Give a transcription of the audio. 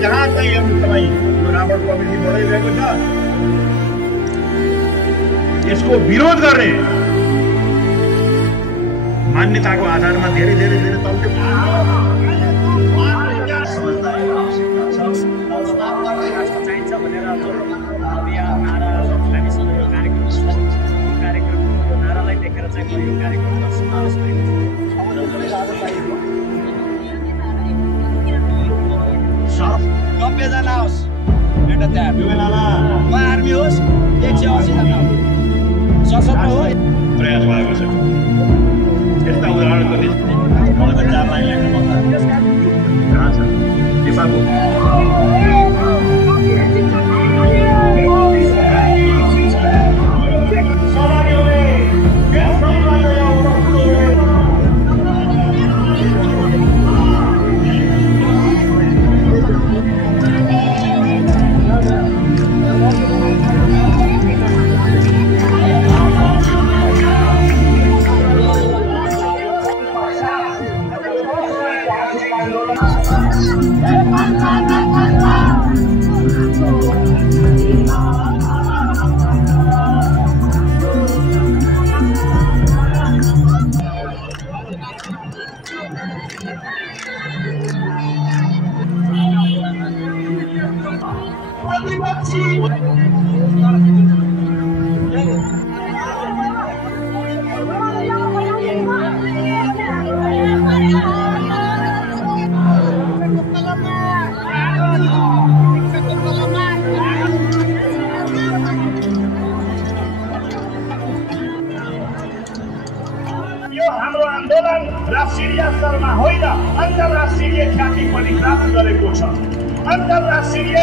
जहाँ चाहिँ तपाईँ यो रावण कमिटी बढाइरहेको छ यसको विरोध गर्ने मान्यताको आधारमा धेरै चाहिन्छ भनेर कार्यक्रमको नारालाई देखेर चाहिँ यो कार्यक्रममा समावेश गरेको छु। 90 जना होस् एउटा त्यहाँ म आर्मी होस् 180 जना सशस्त्र हो प्रयास भएको छ। यस्ता उदाहरणको मलाई 4 लाइन लेख्न मन हाम्रो आन्दोलन राष्ट्रिय स्तरमा होइन अन्तर्राष्ट्रिय ख्याति पनि प्राप्त गरेको छ। अन्तर्राष्ट्रिय